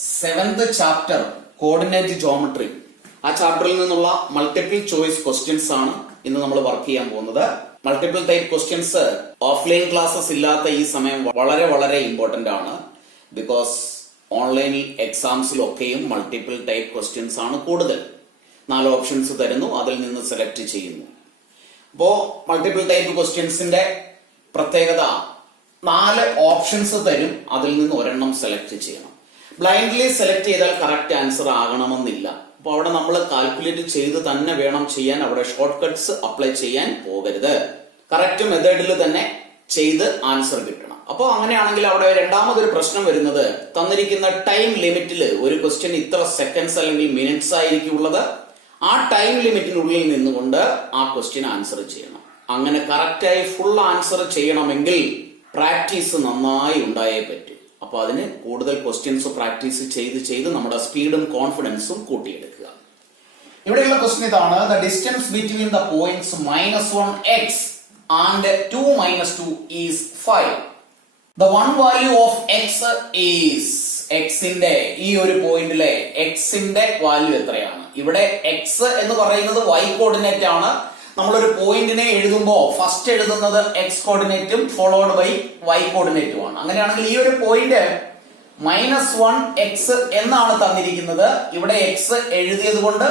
7th chapter coordinate geometry. ആ ചാപ്റ്ററിൽ നിന്നുള്ള മൾട്ടിപ്പിൾ ചോയ്സ് ക്വസ്റ്റ്യൻസ് ആണ് ഇന്ന് നമ്മൾ വർക്ക് ചെയ്യാൻ പോകുന്നത്. Multiple type questions offline classes ഇല്ലാത്ത ഈ സമയം വളരെ വളരെ ഇമ്പോർട്ടന്റ് ആണ്. ബിക്കോസ് ഓൺലൈൻ എക്സാംസിലൊക്കെയും മൾട്ടിപ്പിൾ ടൈപ്പ് ക്വസ്റ്റ്യൻസ് ആണ് കൂടുതൽ. 4 ഓപ്ഷൻസ് തരുന്നു, അതിൽ നിന്ന് സെലക്ട് ചെയ്യുന്നു. അപ്പോ മൾട്ടിപ്പിൾ ടൈപ്പ് ക്വസ്റ്റ്യൻസിന്റെ പ്രത്യേകത 4 ഓപ്ഷൻസ് തരും, അതിൽ നിന്ന് ഒരെണ്ണം സെലക്ട് ചെയ്യണം. ബ്ലൈൻഡ്ലി സെലക്ട് ചെയ്താൽ കറക്റ്റ് ആൻസർ ആകണമെന്നില്ല. അപ്പൊ അവിടെ നമ്മൾ കാൽക്കുലേറ്റ് ചെയ്ത് തന്നെ വേണം ചെയ്യാൻ. അവിടെ ഷോർട്ട് കട്ട്സ് അപ്ലൈ ചെയ്യാൻ പോകരുത്. കറക്റ്റ് മെത്തേഡിൽ തന്നെ ചെയ്ത് ആൻസർ കിട്ടണം. അപ്പോൾ അങ്ങനെയാണെങ്കിൽ അവിടെ രണ്ടാമതൊരു പ്രശ്നം വരുന്നത്, തന്നിരിക്കുന്ന ടൈം ലിമിറ്റിൽ ഒരു ക്വസ്റ്റ്യൻ ഇത്ര സെക്കൻഡ്സ് അല്ലെങ്കിൽ മിനിറ്റ്സ് ആയിരിക്കും ഉള്ളത്. ആ ടൈം ലിമിറ്റിനുള്ളിൽ നിന്നുകൊണ്ട് ആ ക്വസ്റ്റ്യൻ ആൻസർ ചെയ്യണം. അങ്ങനെ കറക്റ്റായി ഫുൾ ആൻസർ ചെയ്യണമെങ്കിൽ പ്രാക്ടീസ് നന്നായി ഉണ്ടായേ പറ്റൂ. അപ്പൊ അതിന് കൂടുതൽ ക്വസ്റ്റ്യൻസ് പ്രാക്ടീസ് ചെയ്ത് നമ്മുടെ സ്പീഡും കോൺഫിഡൻസും കൂട്ടിയെടുക്കുക. ഇവിടെയുള്ള ക്വസ്റ്റ്യൻ ഇതാണ്: the distance between the points -1x and 2 - 2 is 5. The one value of X is, എക്സിന്റെ ഈ ഒരു പോയിന്റിലെ എക്സിന്റെ വാല്യൂ എത്രയാണ്? ഇവിടെ എക്സ് എന്ന് പറയുന്നത് y കോർഡിനേറ്റ് ആണ്. നമ്മളൊരു പോയിന്റിനെ എഴുതുമ്പോൾ ഫസ്റ്റ് എഴുതുന്നത് എക്സ് കോർഡിനേറ്റും ഫോളോഡ് ബൈ y കോർഡിനേറ്റും ആണ്. അങ്ങനെയാണെങ്കിൽ ഈ ഒരു പോയിന്റ് -1x എന്നാണ് തന്നിരിക്കുന്നത്. ഇവിടെ എക്സ് എഴുതിയത് കൊണ്ട്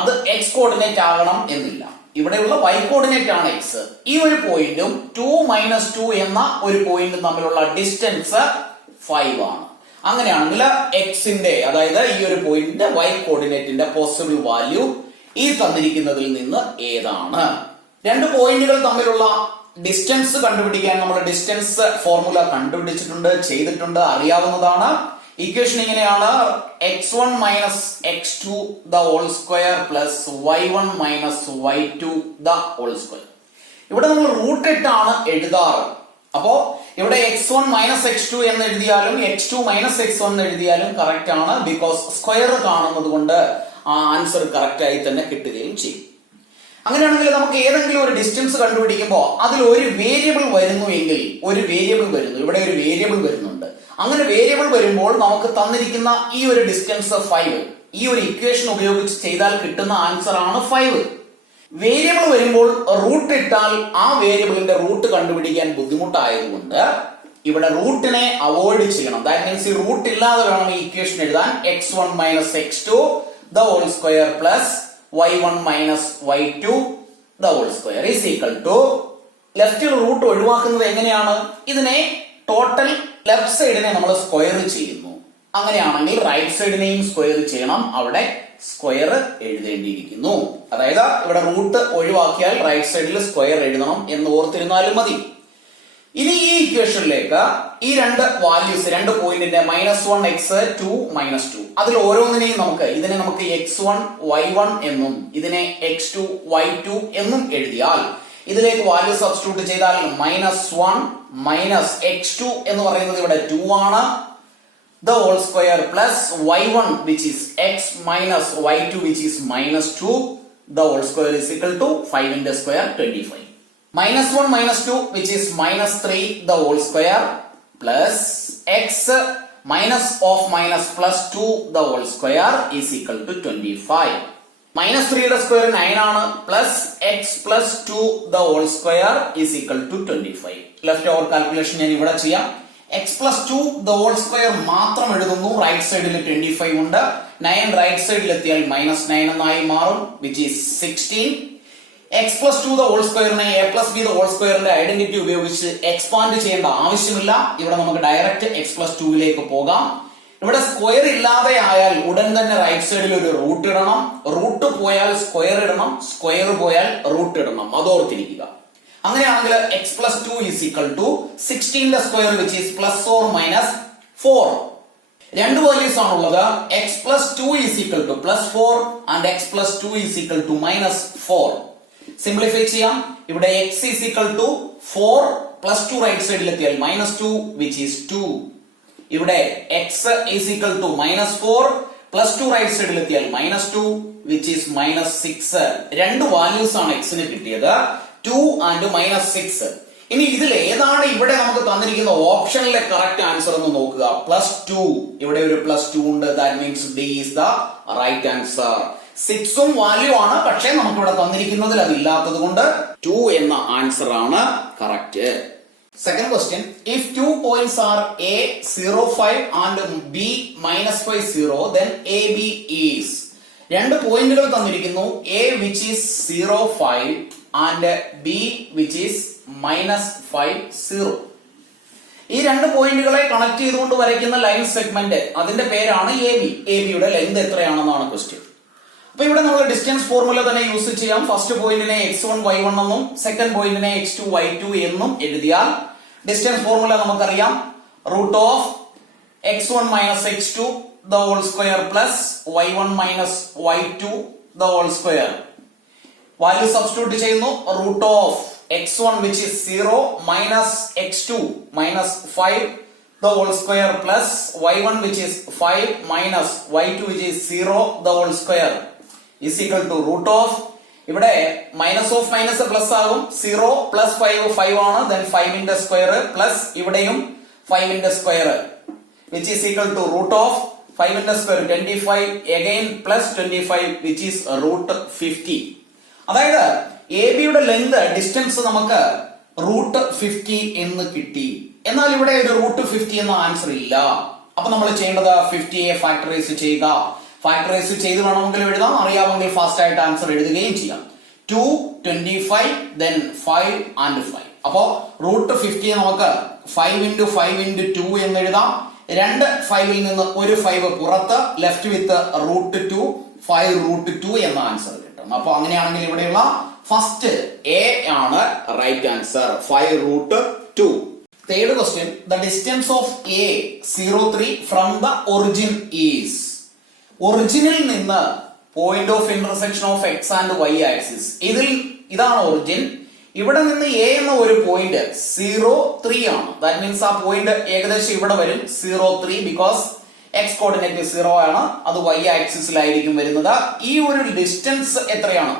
അത് എക്സ് കോർഡിനേറ്റ് ആകണം എന്നില്ല. ഇവിടെയുള്ള y കോർഡിനേറ്റ് ആണ് എക്സ്. ഈ ഒരു പോയിന്റും 2 - 2 എന്ന ഒരു പോയിന്റും തമ്മിലുള്ള ഡിസ്റ്റൻസ് 5 ആണ്. അങ്ങനെയാണെങ്കിൽ എക്സിന്റെ, അതായത് ഈ ഒരു പോയിന്റിന്റെ y കോർഡിനേറ്റിന്റെ പോസിബിൾ വാല്യൂ ഈ തന്നിരിക്കുന്നതിൽ നിന്ന് ഏതാണ്? 2 പോയിന്റുകൾ തമ്മിലുള്ള ഡിസ്റ്റൻസ് കണ്ടുപിടിക്കാൻ നമ്മൾ ഡിസ്റ്റൻസ് ഫോർമുല കണ്ടുപിടിച്ചിട്ടുണ്ട്, ചെയ്തിട്ടുണ്ട്, അറിയാവുന്നതാണ്. ഇക്വേഷൻ ഇങ്ങനെയാണ്: x1 - x2 the whole square plus y1 - y2 the whole square. ഇവിടെ നമ്മൾ റൂട്ട് ഇട്ടാണ് എഴുതാറ്. അപ്പോ ഇവിടെ x1 - x2 എന്ന് എഴുതിയാലും x2 - x1 എന്ന് എഴുതിയാലും കറക്റ്റ് ആണ്. ബിക്കോസ് സ്ക്വയർ കാണുന്നത് കൊണ്ട് ആ ആൻസർ കറക്റ്റ് ആയി തന്നെ കിട്ടുകയും ചെയ്യും. അങ്ങനെയാണെങ്കിൽ നമുക്ക് ഏതെങ്കിലും ഒരു ഡിസ്റ്റൻസ് കണ്ടുപിടിക്കുമ്പോൾ അതിൽ ഒരു വേരിയബിൾ വരുന്നു എങ്കിൽ, ഒരു വേരിയബിൾ വരുന്നു, ഇവിടെ ഒരു വേരിയബിൾ വരുന്നുണ്ട്. അങ്ങനെ വേരിയബിൾ വരുമ്പോൾ നമുക്ക് തന്നിരിക്കുന്ന ഈ ഒരു ഡിസ്റ്റൻസ് 5, ഈ ഒരു ഇക്വേഷൻ ഉപയോഗിച്ച് ചെയ്താൽ കിട്ടുന്ന ആൻസർ ആണ് 5. വേരിയബിൾ വരുമ്പോൾ റൂട്ട് ഇട്ടാൽ ആ വേരിയബിളിന്റെ റൂട്ട് കണ്ടുപിടിക്കാൻ ബുദ്ധിമുട്ടായതുകൊണ്ട് ഇവിടെ റൂട്ടിനെ അവോയ്ഡ് ചെയ്യണം. ദാറ്റ് മീൻസ് ഈ റൂട്ട് ഇല്ലാതെ വേണം ഈ ഇക്വേഷൻ എഴുതാൻ. x1 - x2 the whole square plus y1 - y2 the whole square is equal to, ലെഫ്റ്റിൽ റൂട്ട് ഒഴിവാക്കുന്നത് എങ്ങനെയാണ്? ഇതിനെ ടോട്ടൽ ലെഫ്റ്റ് സൈഡിനെ നമ്മൾ സ്ക്വയർ ചെയ്യുന്നു. അങ്ങനെയാണെങ്കിൽ റൈറ്റ് സൈഡിനെയും സ്ക്വയർ ചെയ്യണം. അവിടെ സ്ക്വയർ എഴുതേണ്ടിയിരിക്കുന്നു. അതായത് ഇവിടെ റൂട്ട് ഒഴിവാക്കിയാൽ റൈറ്റ് സൈഡിൽ സ്ക്വയർ എഴുതണം എന്ന് ഓർത്തിരുന്നാലും മതി. ഇനി ഈ ഇക്വേഷനിലേക്ക് ഈ 2 വാല്യൂസ്, 2 പോയിന്റിന്റെ -1x 2 - 2, അതിൽ ഓരോന്നിനെയും ഇതിനെ നമുക്ക് x1 y1 എന്നും ഇതിനെ x2 y2 എന്നും എഴുതിയാൽ ഇതിലേക്ക് വാല്യൂ സബ്സ്റ്റിറ്റ്യൂട്ട് ചെയ്താൽ -1 - x2 എന്ന് പറയുന്നത് ഇവിടെ 2 ആണ്, the whole square plus y1 which is x minus y2 which is -2, the whole square is equal to 5 into square 25. -1 - 2 which is -3 the whole square plus x minus of minus plus 2 the whole square is equal to 25. -3 യുടെ square 9 ആണ്, plus x plus 2 the whole square is equal to 25. Left over calculation ഞാൻ ഇവിടെ ചെയ്യാം. x plus 2 the whole square മാത്രം എഴുതുന്നു. Right സൈഡിൽ 25 ഉണ്ട്. 9 right സൈഡിൽ എത്തിയാൽ -9 എന്നായി മാറും, which is 16. x plus 2 the whole square-നെ a plus b the whole square-ന്റെ ഐഡന്റിറ്റി ഉപയോഗിച്ച് എക്സ്പാൻഡ് ചെയ്യേണ്ട ആവശ്യമില്ല. ഇവിടെ നമുക്ക് ഡയറക്റ്റ് x plus 2 പോകാം. ഇവിടെ സ്ക്വയർ ഇല്ലാതെ ആയാൽ ഉടൻ തന്നെ റൈറ്റ് സൈഡിൽ ഒരു റൂട്ട് ഇടണം. റൂട്ട് പോയാൽ സ്ക്വയർ ഇടണം, സ്ക്വയർ പോയാൽ റൂട്ട് ഇടണം. അത് ഓർത്തിരിക്കുക. അങ്ങനെയാണെങ്കിൽ x plus 2 is equal to 16 square which is plus or minus 4. 2 values ആണുള്ളത്. x plus 2 is equal to plus 4 and x plus 2 is equal to minus 4. Simplify ചെയ്യാം. ഇവിടെ x is equal to 4 plus 2 right സൈഡിൽ എത്തിയാൽ -2 which is 2. ഇവിടെ x is equal to -4 plus 2 right സൈഡിൽ എത്തിയാൽ -2 which is -6. 2 values ആണ് x ന് കിട്ടിയത്, 2 and -6. ഇനി ഇതിൽ ഏതാണ് ഇവിടെ നമുക്ക് തന്നിരിക്കുന്ന ഓപ്ഷനിലെ കറക്റ്റ് ആൻസർ എന്ന് നോക്കുക. +2. ഇവിടെ ഒരു +2 ഉണ്ട്. That means D is the right answer. 6ഉം വാല്യൂ ആണ്, പക്ഷേ നമുക്ക് ഇവിടെ തന്നിരിക്കുന്നതിൽ അത് ഇല്ലാത്തത് കൊണ്ട് 2 എന്ന ആൻസർ ആണ് correct. Second question, if 2 points are A 0, 5 and B -5, 0, then AB is. രണ്ട് പോയിന്റുകൾ തന്നിരിക്കുന്നു, A which is 0, 5 and B which is -5, 0. ഈ രണ്ട് പോയിന്റുകളെ കണക്ട് ചെയ്തുകൊണ്ട് വരയ്ക്കുന്ന ലൈൻ സെഗ്മെന്റ്, അതിന്റെ പേരാണ് AB. ABയുടെ ലെങ്ത് എത്രയാണെന്നാണ് ക്വസ്റ്റ്യൻ. അപ്പൊ ഇവിടെ നമ്മൾ ഡിസ്റ്റൻസ് ഫോർമുല തന്നെ യൂസ് ചെയ്യാം. ഫസ്റ്റ് പോയിന്റിനെ x1 y1 എന്നും സെക്കൻഡ് പോയിന്റിനെ x2 y2 എന്നും എഴുതിയാൽ ഡിസ്റ്റൻസ് ഫോർമുല നമുക്കറിയാം. √(x1 - x2) the whole square plus y1 - y2 the whole square. Value substitute ചെയ്യുന്നു. √(x1 which is 0 minus x2 -5 the whole square plus y1 which is 5 minus y2 which is 0 the whole square is equal to ഇവിടെ minus of minus plus ആകും. 0 + 5 5 ആണ്. then 5 ന്റെ square plus ഇവിടെയും 5 ന്റെ square which is equal to √5 ന്റെ square 25 again plus 25 which is √50. അതായത് ABയുടെ length distance നമുക്ക് √50 എന്ന് കിട്ടി. എന്നാൽ ഇവിടെ ഒരു √50 എന്ന ആൻസർ ഇല്ല. അപ്പൊ നമ്മൾ ചെയ്യേണ്ടത് 50യെ ഫാക്ടറൈസ് ചെയ്യുക. ഫാക്ടറൈസ് ചെയ്ത് വേണമെങ്കിൽ എഴുതാം, അറിയാമെങ്കിൽ ഫാസ്റ്റ് ആയിട്ട് ആൻസർ എഴുതുകയും ചെയ്യാം. 2, 25 then 5 and 5. അപ്പോ √50 നമുക്ക് 5 × 5 × 2 എന്ന് എഴുതാം. രണ്ട് 5ൽ നിന്ന് ഒരു 5 പുറത്ത്, ലെഫ്റ്റ് വിത്ത് √2 5 √2 എന്ന ആൻസർ കിട്ടും. അപ്പൊ അങ്ങനെയാണെങ്കിൽ ഇവിടെയുള്ള ഫസ്റ്റ് എ ആണ് right answer, 5 √2. Third question, the distance of A 03 from the origin is. ഒറിജിനിൽ നിന്ന് point of intersection of X and Y axis, ഇതാണ് ഒറിജിൻ. ഇവിടെ നിന്ന് എ എന്ന ഒരു പോയിന്റ് 03 ആണ്. ദാറ്റ് മീൻസ് ആ പോയിന്റ് ഏകദേശം ഇവിടെ വരും 03 ബിക്കോസ് എക്സ് കോർഡിനേറ്റ് 0 ആണ്, അത് വൈ ആക്സിസിലായിരിക്കും വരുന്നത്. ഈ ഒരു ഡിസ്റ്റൻസ് എത്രയാണ്?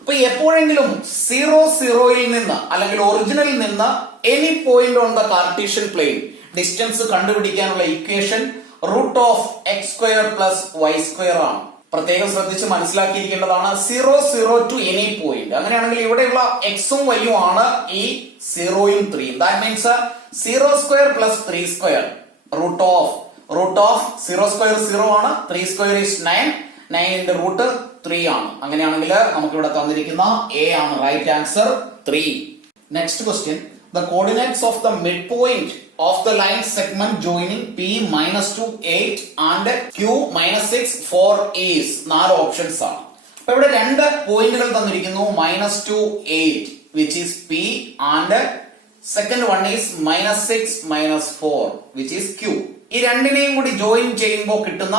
അപ്പൊ എപ്പോഴെങ്കിലും 00ൽ നിന്ന് അല്ലെങ്കിൽ ഒറിജിനിൽ നിന്ന് any point on the Cartesian plane distance കണ്ടുപിടിക്കാനുള്ള ഇക്വേഷൻ √(x² + y² ആണ്. പ്രത്യേകം ശ്രദ്ധിച്ച് മനസ്സിലാക്കിയിരിക്കേണ്ടതാണ്. 0 to any point. അങ്ങനെയാണെങ്കിൽ ഇവിടെയുള്ള എക്സും വൈയും ആണ് ഈ 0യും 3യും. That means 0² + 3². √(0² 0 ആണ്, 3² is 9, 9 ന്റെ √3 ആണ്. അങ്ങനെയാണെങ്കിൽ നമുക്ക് ഇവിടെ തന്നിരിക്കുന്ന എ ആണ് right answer, 3. Next question, the coordinates of the midpoint of the line segment joining P -2 8 and Q -6 4 is. 4 options ആണ്. അപ്പൊ ഇവിടെ രണ്ട് പോയിന്റുകൾ തന്നിരിക്കുന്നു, -2 8 which is P and second one is -6 -4 which is Q. ഈ രണ്ടിനെയും കൂടി ജോയിൻ ചെയ്യുമ്പോൾ കിട്ടുന്ന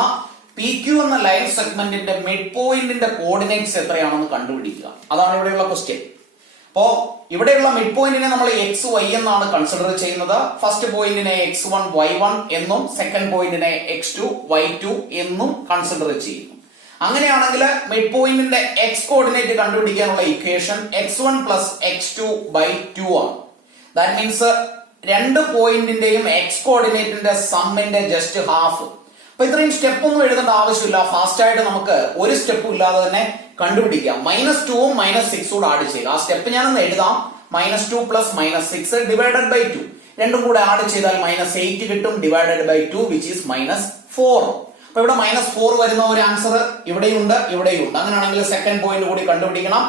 PQ എന്ന ലൈൻ സെഗ്മെന്റിന്റെ മിഡ് പോയിന്റിന്റെ കോർഡിനേറ്റ്സ് എത്രയാണെന്ന് കണ്ടുപിടിക്കുക. അതാണ് ഇവിടെയുള്ള ക്വസ്റ്റ്യൻ. അപ്പോ ഇവിടെയുള്ള മിഡ് പോയിന്റിനെ നമ്മൾ XY എന്നാണ് കൺസിഡർ ചെയ്യുന്നത്. ഫസ്റ്റ് പോയിന്റിനെ x1 y1 എന്നും സെക്കൻഡ് പോയിന്റിനെ x2 y2 എന്നും കൺസിഡർ ചെയ്യുന്നു. അങ്ങനെയാണെങ്കിൽ മിഡ് പോയിന്റിന്റെ x കോർഡിനേറ്റ് കണ്ടുപിടിക്കാനുള്ള ഇക്വേഷൻ x1 + x2/2 ആണ്. ദാറ്റ് മീൻസ് രണ്ട് പോയിന്റിന്റെയും x കോർഡിനേറ്റിന്റെ സമ്മിന്റെ ജസ്റ്റ് ഹാഫ്. അപ്പൊ ഇത്രയും സ്റ്റെപ്പ് ഒന്നും എഴുതേണ്ട ആവശ്യമില്ല. ഫാസ്റ്റ് ആയിട്ട് നമുക്ക് ഒരു സ്റ്റെപ്പും ഇല്ലാതെ തന്നെ കണ്ടുപിടിക്കാം. -2ഉം -6 കൂടെ ആഡ് ചെയ്യുക. ആ സ്റ്റെപ്പ് ഞാനൊന്ന് എഴുതാം. -2 + -6 /2. രണ്ടും കൂടെ ആഡ് ചെയ്താൽ -8 കിട്ടും, /2 which is -4. അപ്പൊ ഇവിടെ -4 വരുന്ന ഒരു ആൻസർ ഇവിടെയുണ്ട്, ഇവിടെയുണ്ട്. അങ്ങനെയാണെങ്കിൽ സെക്കൻഡ് പോയിന്റ് കൂടി കണ്ടുപിടിക്കണം.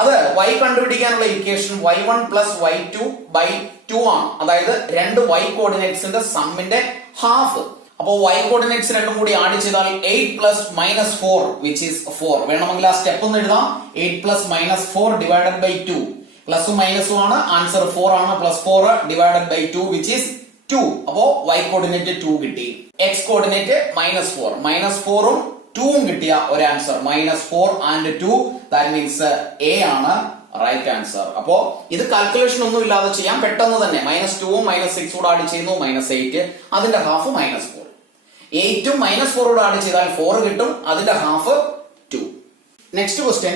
അത് y കണ്ടുപിടിക്കാനുള്ള ഇക്വേഷൻ y1 + y2/2 ആണ്. അതായത് രണ്ട് y കോർഡിനേറ്റ്സിന്റെ സമ്മിന്റെ ഹാഫ്. അപ്പോൾ y കോർഡിനേറ്റ്സ് രണ്ടും കൂടി ആഡ് ചെയ്താൽ 8 + -4 which is 4. വേണമെങ്കിൽ ആ സ്റ്റെപ്പ് ഒന്ന് എഴുതാം. 8 + -4 /2. പ്ലസും മൈനസും ആണ്, ആൻസർ 4 ആണ്. +4 /2 which is 2. അപ്പോ y കോർഡിനേറ്റ് 2 കിട്ടി, x കോർഡിനേറ്റ് -4. -4ഉം 2ഉം കിട്ടിയ ഒരു answer -4 and 2. That means A ആണ് റൈറ്റ് ആൻസർ. അപ്പോ ഇത് കാൽക്കുലേഷൻ ഒന്നും ഇല്ലാതെ ചെയ്യാം, പെട്ടെന്ന് തന്നെ. -2ഉം -6 കൂടെ ആഡ് ചെയ്യുന്നു, -8. അതിന്റെ ഹാഫ് -4. 8ഉം -4 കൂടെ ആഡ് ചെയ്താൽ 4 കിട്ടും, അതിന്റെ half 2. Next question,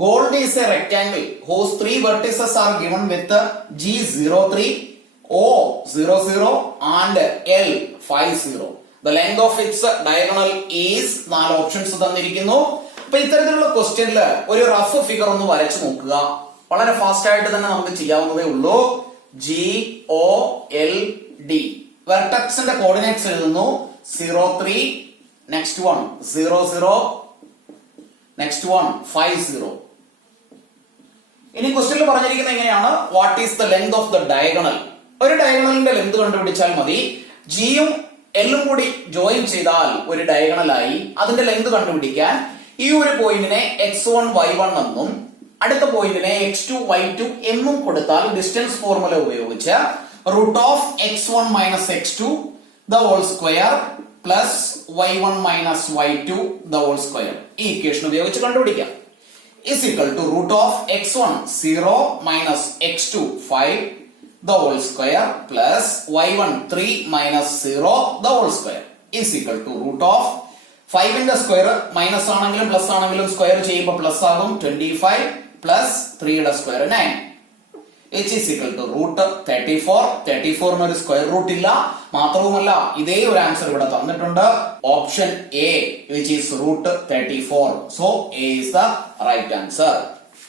Gold is a rectangle whose three vertices are given with G03, O00 and L50. The length of its diagonal is 4 options തന്നിരിക്കുന്നു. അപ്പൊ ഇത്തരത്തിലുള്ള ക്വസ്റ്റ്യനിൽ ഒരു റഫ് ഫിഗർ ഒന്ന് വരച്ചു നോക്കുക. വളരെ ഫാസ്റ്റ് ആയിട്ട് തന്നെ നമുക്ക് ചെയ്യാവുന്നതേ ഉള്ളൂ. GOLD വെർട്ടക്സിന്റെ കോർഡിനേറ്റ്സ് എഴുതുന്നു. 03, നെക്സ്റ്റ് വൺ 00, നെക്സ്റ്റ് വൺ 50. ഇനി ക്വസ്റ്റ്യനിൽ പറഞ്ഞിരിക്കുന്നത് എങ്ങനെയാണ്? What is the length of the diagonal? ഒരു ഡയഗണലിന്റെ ലെങ്ത് കണ്ടുപിടിച്ചാൽ മതി. ജിയും എല്ലും കൂടി ജോയിൻ ചെയ്താൽ ഒരു ഡയഗണലായി. അതിന്റെ ലെങ്ത് കണ്ടുപിടിക്കാൻ ഈ ഒരു പോയിന്റിനെ x1 y1 എന്നും അടുത്ത പോയിന്റിനെ x2 y2 എന്നും കൊടുത്താൽ ഡിസ്റ്റൻസ് ഫോർമുല ഉപയോഗിച്ച് root of x1 minus x2 the whole square plus y1 minus y2 the whole square ഈ ഇക്വേഷൻ ഉപയോഗിച്ച് കണ്ടുപിടിക്കാം. is equal to root of x1 0 minus x2 5 the whole square plus y1 3 minus 0 the whole square is equal to root of 5 ന്റെ square minus ആണെങ്കിലും plus ആണെങ്കിലും square ചെയ്യുമ്പോൾ plus ആകും. 25 plus 3 യുടെ square 9 which is equal to root 34. 34 ഒരു square root ഇല്ല. മാത്രവുമല്ല ഇതേ ഒരു ആൻസർ ഇവിടെ തന്നിട്ടുണ്ട്. Option A which is root 34. So A is the right answer.